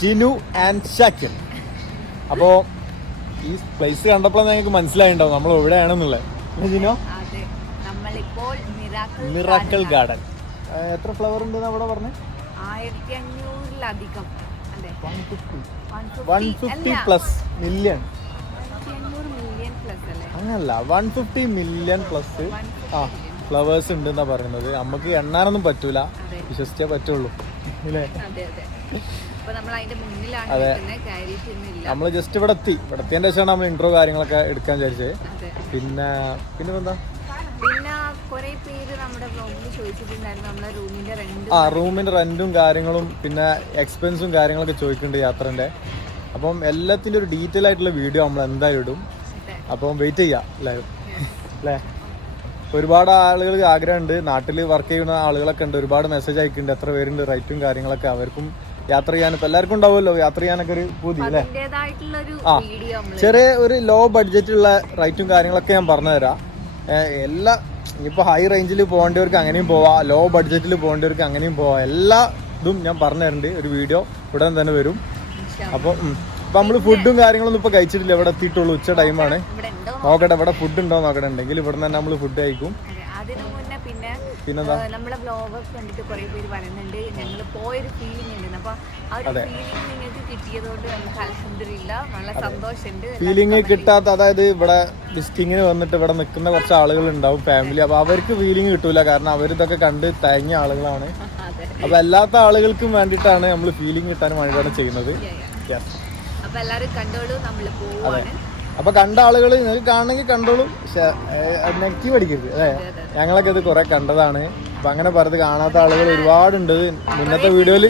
Jinu and Shakir. അപ്പോൾ ഈ place കണ്ടപ്പോൾ നിങ്ങൾക്ക് മനസ്സിലായിണ്ടാവും നമ്മൾ എവിടെയാണെന്നുള്ളത്. Jino, miracle garden. എത്ര ഫ്ലവർ ഉണ്ട് അവിടെ പറഞ്ഞേ? 1500-ലധികം. 150 പ്ലസ് മില്യൺ. അങ്ങനല്ല, 150 മില്യൺ പ്ലസ് ഫ്ലവേഴ്സ് ഉണ്ട് എന്നാ പറയുന്നത്. നമുക്ക് എണ്ണാനൊന്നും പറ്റൂല, വിശ്വസിച്ചേ പറ്റുള്ളൂ അല്ലേ? അതെ, നമ്മൾ ജസ്റ്റ് ഇവിടെ എത്തിയതിന്റെ ശേഷമാണ് നമ്മൾ ഇൻട്രോ കാര്യങ്ങളൊക്കെ എടുക്കാൻ വിചാരിച്ചത്. പിന്നെ എന്താ റൂമിന്റെ റെന്റും കാര്യങ്ങളും പിന്നെ എക്സ്പെൻസും കാര്യങ്ങളൊക്കെ ചോദിക്കുന്നുണ്ട് യാത്രന്റെ. അപ്പം എല്ലാത്തിന്റെ ഒരു ഡീറ്റെയിൽ ആയിട്ടുള്ള വീഡിയോ നമ്മൾ എന്തായാലും ഇടും. അപ്പം വെയിറ്റ് ചെയ്യാം ലൈവ് അല്ലേ? ഒരുപാട് ആളുകൾക്ക് ആഗ്രഹമുണ്ട്, നാട്ടിൽ വർക്ക് ചെയ്യുന്ന ആളുകളൊക്കെ ഉണ്ട്, ഒരുപാട് മെസ്സേജ് അയക്കുന്നുണ്ട് എത്ര പേരുണ്ട്, റൈറ്റും കാര്യങ്ങളൊക്കെ. അവർക്കും യാത്ര ചെയ്യാൻ ഇപ്പം എല്ലാവർക്കും ഉണ്ടാവുമല്ലോ, യാത്ര ചെയ്യാനൊക്കെ ഒരു പൂതി അല്ലേ? ചെറിയ ഒരു ലോ ബഡ്ജറ്റുള്ള റൈറ്റും കാര്യങ്ങളൊക്കെ ഞാൻ പറഞ്ഞു തരാം. എല്ലാ ഇനിയിപ്പോൾ ഹൈ റേഞ്ചിൽ പോകേണ്ടവർക്ക് അങ്ങനെയും പോവാം, ലോ ബഡ്ജറ്റിൽ പോകേണ്ടവർക്ക് അങ്ങനെയും പോവാം. എല്ലാ ഇതും ഞാൻ പറഞ്ഞു തരുന്നുണ്ട്. ഒരു വീഡിയോ ഉടൻ തന്നെ വരും. അപ്പോൾ നമ്മൾ ഫുഡും കാര്യങ്ങളൊന്നും ഇപ്പോൾ കഴിച്ചിട്ടില്ല, ഇവിടെ എത്തിയിട്ടുള്ളൂ, ഉച്ച ടൈമാണ്. നോക്കട്ടെ ഇവിടെ ഫുഡ് ഉണ്ടോ നോക്കട്ടെ, ഉണ്ടെങ്കിൽ ഇവിടെ തന്നെ നമ്മൾ ഫുഡ് കഴിക്കും. പിന്നെന്താ നമ്മളെ വ്ലോഗൊക്കെ കണ്ടിട്ട് കുറെ പേര് പറയുന്നുണ്ട് ഞങ്ങൾ പോയൊരു ഫീലിംഗ് ഉണ്ട്. അപ്പൊ ആ ഒരു ഫീലിംഗ് നിങ്ങൾക്ക് കിട്ടിയതുകൊണ്ട് നമുക്ക് അൽഹംദുലില്ലാ നല്ല സന്തോഷമുണ്ട്. ഫീലിംഗ് കിട്ടാത്ത, അതായത് ഇവിടെ വിസിറ്റിങ്ങിന് വന്നിട്ട് ഇവിടെ നിൽക്കുന്ന കുറച്ച് ആളുകൾ ഉണ്ടാവും, ഫാമിലി. അപ്പൊ അവർക്ക് ഫീലിംഗ് കിട്ടൂല, കാരണം അവരിതൊക്കെ കണ്ട് തയങ്ങിയ ആളുകളാണ്. അപ്പൊ അല്ലാത്ത ആളുകൾക്കും വേണ്ടിയിട്ടാണ് നമ്മൾ ഫീലിംഗ് കിട്ടാൻ വേണ്ടിയിട്ടാണ് ചെയ്യുന്നത്. അപ്പൊ എല്ലാവരും കണ്ടോളൂ, നമ്മൾ പോവാണ്. അപ്പൊ കണ്ട ആളുകൾ നിങ്ങൾക്ക് കാണണമെങ്കിൽ കണ്ടോളും, പക്ഷെ നെഗറ്റീവ് അടിക്കരുത് അല്ലേ? ഞങ്ങളൊക്കെ ഇത് കുറെ കണ്ടതാണ്. അപ്പൊ അങ്ങനെ പറഞ്ഞത് കാണാത്ത ആളുകൾ ഒരുപാടുണ്ട്. മുന്നത്തെ വീഡിയോയിൽ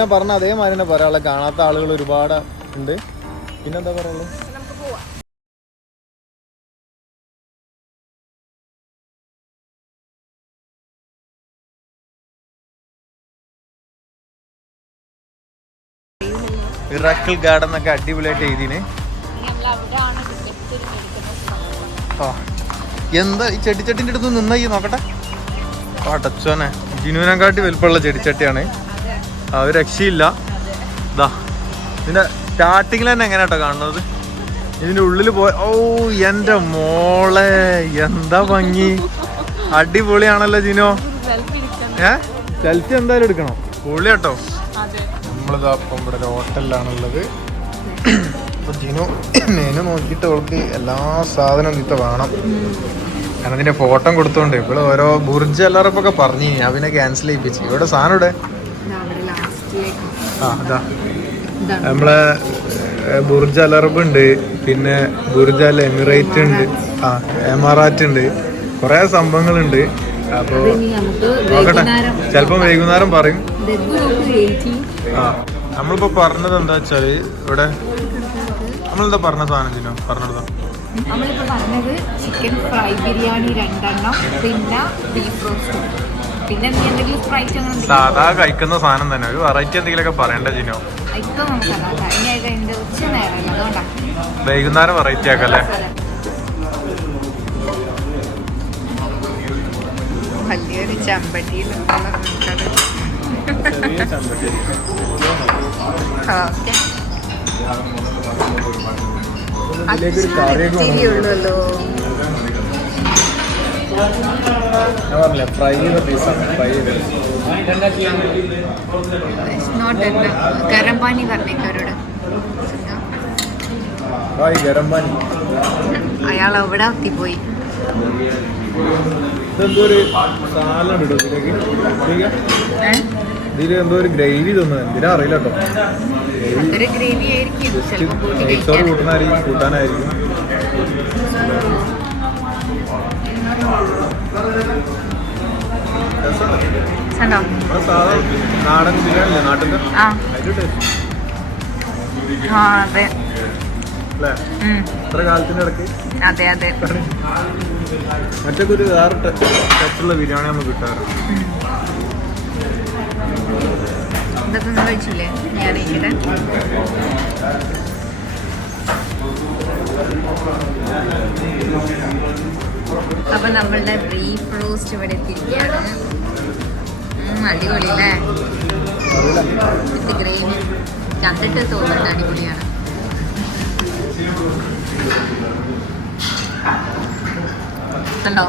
ഞാൻ പറഞ്ഞ അതേമാതിരി തന്നെ പറയാനുള്ള കാണാത്ത ആളുകൾ ഒരുപാട് ഉണ്ട്. പിന്നെന്താ പറയുള്ളൂ, മിറാക്കിൾ ഗാർഡൻ എന്നൊക്കെ അടിപൊളിയായിട്ട് എഴുതിന്. എന്താ ഈ ചെടിച്ചട്ടിന്റെ അടുത്ത് നിന്നാ ഈ നോക്കട്ടെ. ടച്ചോനെ ജിനുവിനെക്കാട്ടി വലുപ്പമുള്ള ചെടിച്ചട്ടിയാണ്. ഒരു രക്ഷയില്ല. ഇതാ ഇതിന്റെ സ്റ്റാർട്ടിങ്ങിൽ തന്നെ എങ്ങനെയാട്ടോ കാണുന്നത്. ഇതിന്റെ ഉള്ളിൽ പോയി, ഓ എന്റെ മോളെ എന്താ ഭംഗി, അടിപൊളിയാണല്ലോ ജിനോ. സെൽഫി എന്തായാലും എടുക്കണം, പൊളിയാട്ടോ. നമ്മളിതാ അപ്പം ഇവിടെ ഒരു ഹോട്ടലിലാണുള്ളത്. അപ്പോൾ ജിനു മെനു നോക്കിയിട്ട് അവൾക്ക് എല്ലാ സാധനവും ഇത്ത വേണം. കാരണം ഇതിൻ്റെ ഫോട്ടോ കൊടുത്തോണ്ട് ഇപ്പോൾ ഓരോ ബുർജ് എല്ലാറപ്പൊക്കെ പറഞ്ഞു, ഞാൻ പിന്നെ ക്യാൻസൽ ചെയ്യിപ്പിച്ചു. ഇവിടെ സാധനം ഇവിടെ അതാ നമ്മളെ ബുർജ് അൽ അറബ് ഉണ്ട്, പിന്നെ ബുർജ് അൽ എമിറേറ്റ് ഉണ്ട്, എമറാറ്റ് ഉണ്ട്, കുറേ സംഭവങ്ങളുണ്ട്. അപ്പോൾ നോക്കട്ടെ, ചിലപ്പോൾ വൈകുന്നേരം പറയും. നമ്മളിപ്പോ പറഞ്ഞത് എന്താ വെച്ചാല് ഇവിടെ നമ്മളെന്താ പറഞ്ഞ സാധനം ജിനോ പറഞ്ഞെടുത്താ? നമ്മളിപ്പോ പറഞ്ഞത് ചിക്കൻ ഫ്രൈ ബിരിയാണി 2 എണ്ണം, പിന്നെ ബീഫ് റോസ്റ്റ്, പിന്നെ എന്തെങ്കിലും സ്പ്രൈറ്റ് അങ്ങനെ സാധാ കഴിക്കുന്ന സാധനം തന്നെ. ഒരു വെറൈറ്റി എന്തെങ്കിലുമൊക്കെ പറയണ്ട ജിനോ. വൈകുന്നേരം വെറൈറ്റി ആക്കല്ലേ? വലിയൊരു ചമ്പട്ടിയിൽ ഉള്ളല്ലോ. ഗരം പാനി പറഞ്ഞേക്കവരോട്. അയാൾ എവിടെ എത്തിപ്പോയി. ഇതില് എന്തോ ഒരു ഗ്രേവി തോന്നുന്നു, എന്തിനാ അറിയില്ല കേട്ടോ. നെയ്ച്ചോറ് കൂട്ടാനായിരിക്കും. നാടൻ ബിരിയാണി നാട്ടിന്റെ എത്ര കാലത്തിന്റെ ഇടയ്ക്ക് അതെ അതെ മറ്റൊക്കെ ഒരു വേറെ ടച്ചുള്ള ബിരിയാണി നമുക്ക് കിട്ടാറ്. ഇതൊക്കെ കഴിച്ചില്ലേ? ഞാൻ അപ്പൊ നമ്മളുടെ ബീഫ് റോസ്റ്റ് ഇവിടെ എത്തിയിരിക്കുകയാണ്. അടിപൊളി അല്ലേ? വിത്ത് ഗ്രേവി കണ്ടിട്ട് തോന്നുന്നുണ്ട് അടിപൊളിയാണ്. ഉണ്ടോ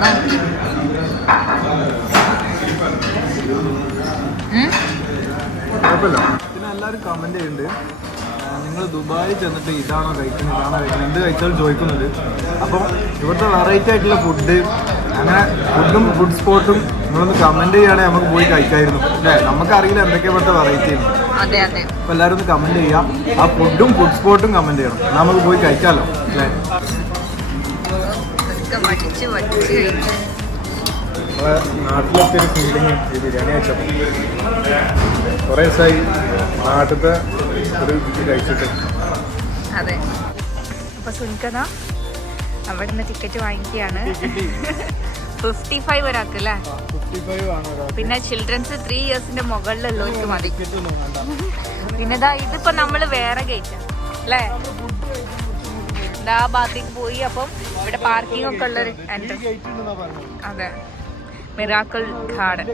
നോക്കി കുഴപ്പമില്ല. പിന്നെ എല്ലാവരും കമൻറ്റ് ചെയ്യുന്നുണ്ട് നിങ്ങൾ ദുബായിൽ ചെന്നിട്ട് ഇതാണോ കഴിക്കുന്നത് എന്ത് കഴിച്ചാലും ചോദിക്കുന്നുണ്ട്. അപ്പം ഇവിടുത്തെ വെറൈറ്റി ആയിട്ടുള്ള ഫുഡ് അങ്ങനെ ഫുഡ് സ്പോട്ടും നിങ്ങളൊന്ന് കമൻറ്റ് ചെയ്യുകയാണെങ്കിൽ നമുക്ക് പോയി കഴിക്കായിരുന്നു അല്ലേ. നമുക്കറിയില്ല എന്തൊക്കെയാണ് ഇവിടുത്തെ വെറൈറ്റി ഉണ്ട്. അപ്പോൾ എല്ലാവരും ഒന്ന് കമൻറ്റ് ചെയ്യാം. ആ ഫുഡ് സ്പോട്ടും കമൻറ്റ് ചെയ്യണം. നമുക്ക് പോയി കഴിക്കാമല്ലോ അല്ലേ. നമ്മളെ നാട്ടിലത്തെ ഒരു ഫീലിംഗ് ഈ ബിരിയാണി കഴിച്ചപ്പോൾ കുറേ ദിവസമായി നാട്ടിലത്തെ ഒരു ഇത് കഴിച്ചിട്ട്. അതെ, അപ്പൊ സുനിക്കത അവിടെ നിന്ന് ടിക്കറ്റ് വാങ്ങിക്കുകയാണ്. 55 ഒരാൾക്ക് അല്ലേ. പിന്നെ ചിൽഡ്രൻസ് 3 ഇയേഴ്സിന്റെ മുകളിലുള്ളവർക്ക് മതി. പിന്നെ ഇതിപ്പോ നമ്മള് വേറെ ഗേറ്റ് അല്ലേ, ഇതാ ഭാഗത്തേക്ക് പോയി. അപ്പം ഇവിടെ പാർക്കിംഗ് ഒക്കെ ഉള്ളൊരു എൻട്രൻസ്. അതെ, മിറാക്കിൾ ഗാർഡൻ.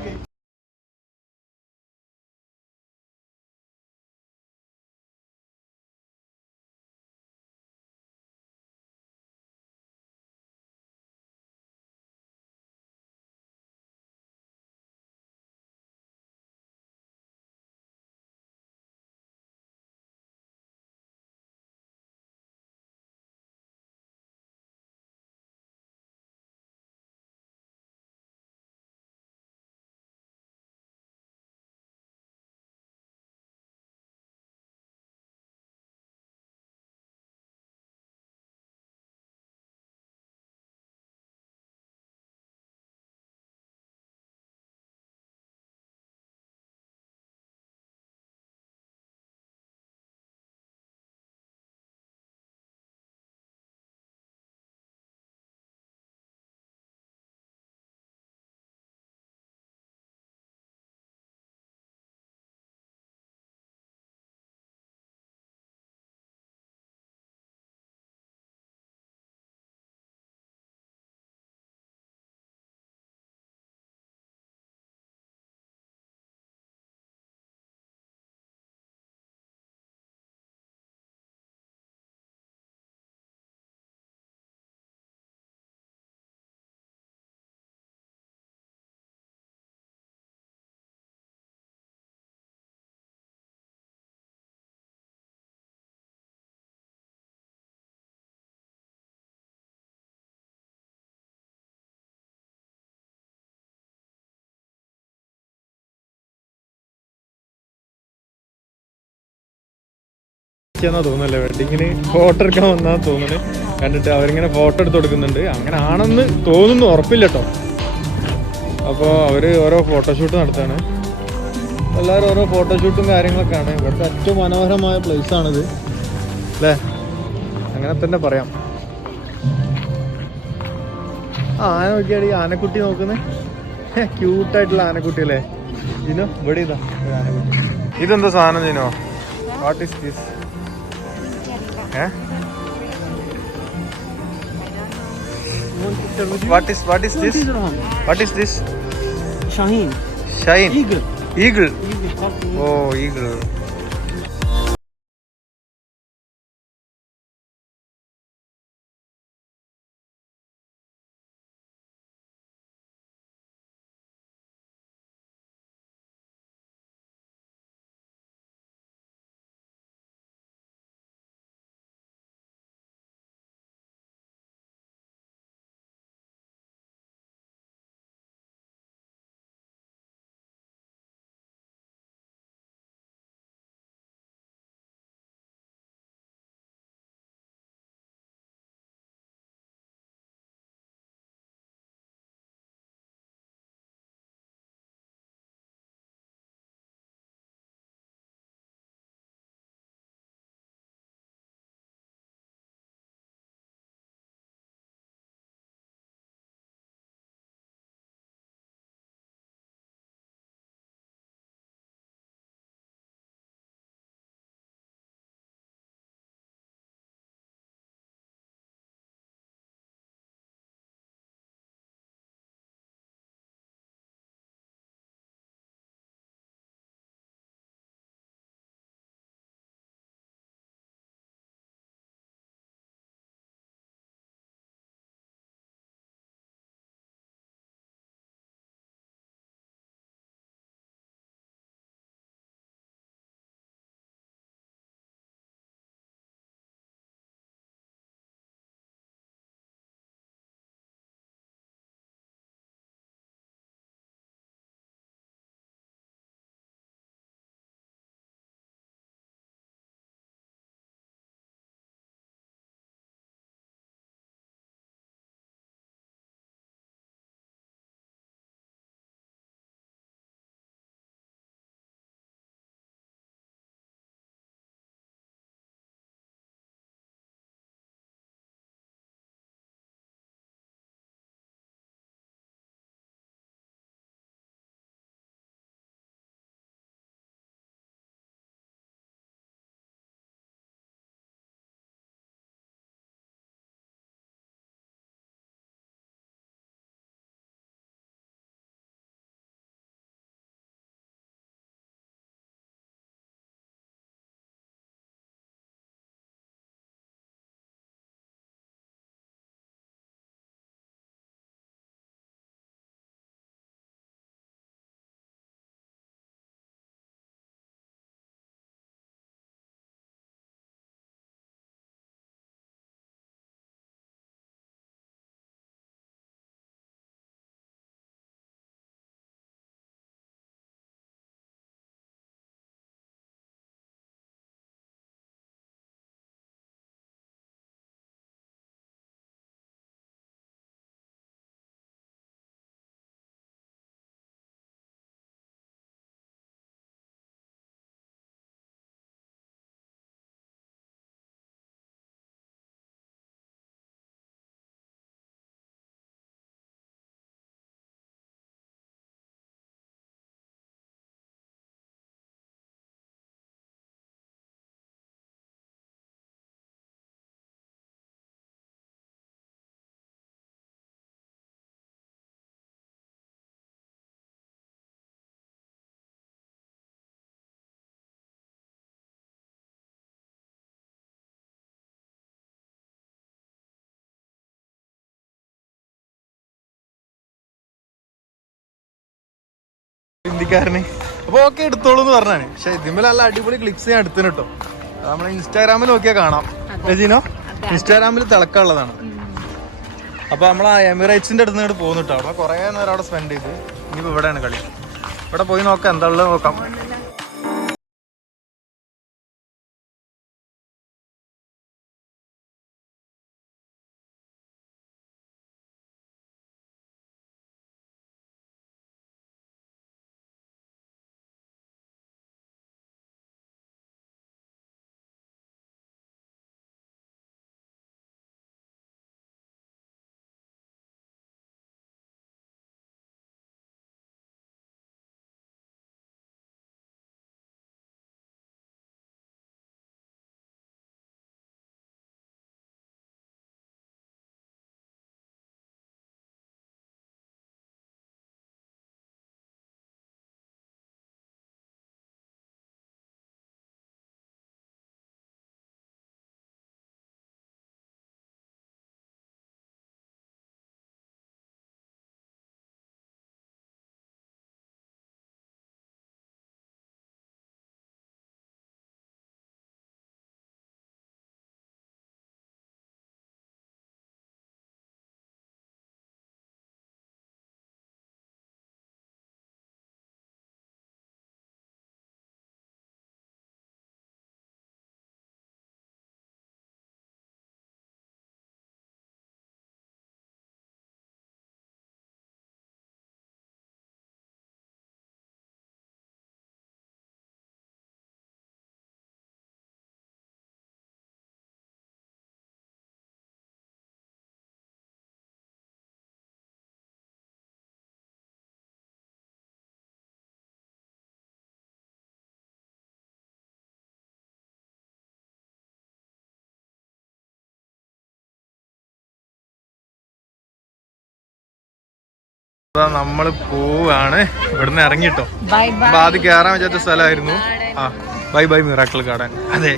തോന്നുന്നല്ലേ വെഡിങ്ങിന് ഫോട്ടോ എടുക്കാൻ വന്നാന്ന് തോന്നുന്നു. കണ്ടിട്ട് അവരിങ്ങനെ ഫോട്ടോ എടുത്ത് കൊടുക്കുന്നുണ്ട്. അങ്ങനെ ആണെന്ന് തോന്നുന്നു, ഉറപ്പില്ല കേട്ടോ. അപ്പോൾ അവർ ഓരോ ഫോട്ടോഷൂട്ട് നടത്താണ്. എല്ലാവരും ഓരോ ഫോട്ടോഷൂട്ടും കാര്യങ്ങളൊക്കെയാണ്. ഇവിടുത്തെ ഏറ്റവും മനോഹരമായ പ്ലേസാണിത് അല്ലേ, അങ്ങനെ തന്നെ പറയാം. ആന നോക്കിയാടി, ആനക്കുട്ടി നോക്കുന്നത് ക്യൂട്ടായിട്ടുള്ള ആനക്കുട്ടി അല്ലേ. ജിനോ ഇവിടെ ഇതാ ആനക്കുട്ടി. ഇതെന്താ സാധനം Jino? What is this? What is this? What is this? Shaheen. Eagle. Oh, eagle. ഹിന്ദിക്കാരന്. അപ്പൊ ഓക്കെ എടുത്തോളൂ എന്ന് പറഞ്ഞാണ്. പക്ഷെ ഇതിന്മേൽ നല്ല അടിപൊളി ക്ലിപ്സ് ഞാൻ എടുത്തിന് കേട്ടോ. അത് നമ്മളെ ഇൻസ്റ്റാഗ്രാമിൽ നോക്കിയാൽ കാണാം. രജീനോ ഇൻസ്റ്റാഗ്രാമിൽ തിളക്കമുള്ളതാണ്. അപ്പൊ നമ്മൾ ആ എമിറേറ്റ്സിന്റെ അടുത്ത് നിന്ന് പോകുന്നു കേട്ടോ. അവിടെ കുറെ നേരം അവിടെ സ്പെൻഡ് ചെയ്ത്. ഇനിയിപ്പോ ഇവിടെയാണ് കളി. ഇവിടെ പോയി നോക്കാം എന്താ ഉള്ളത് നോക്കാം. നമ്മള് പോവാണ് ഇവിടുന്ന് ഇറങ്ങിട്ടോ. ആദ്യം കയറാൻ വിചാരിച്ച സ്ഥലമായിരുന്നു. ആ ബൈ ബൈ മിറാക്കിൾ ഗാർഡൻ. അതെ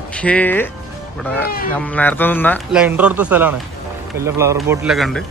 ഓക്കെ. ഇവിടെ ഞാൻ നേരത്തെ നിന്ന ഇൻട്രോ എടുത്ത സ്ഥലമാണ്. വലിയ ഫ്ലവർ ബോട്ടിലൊക്കെ ഉണ്ട്.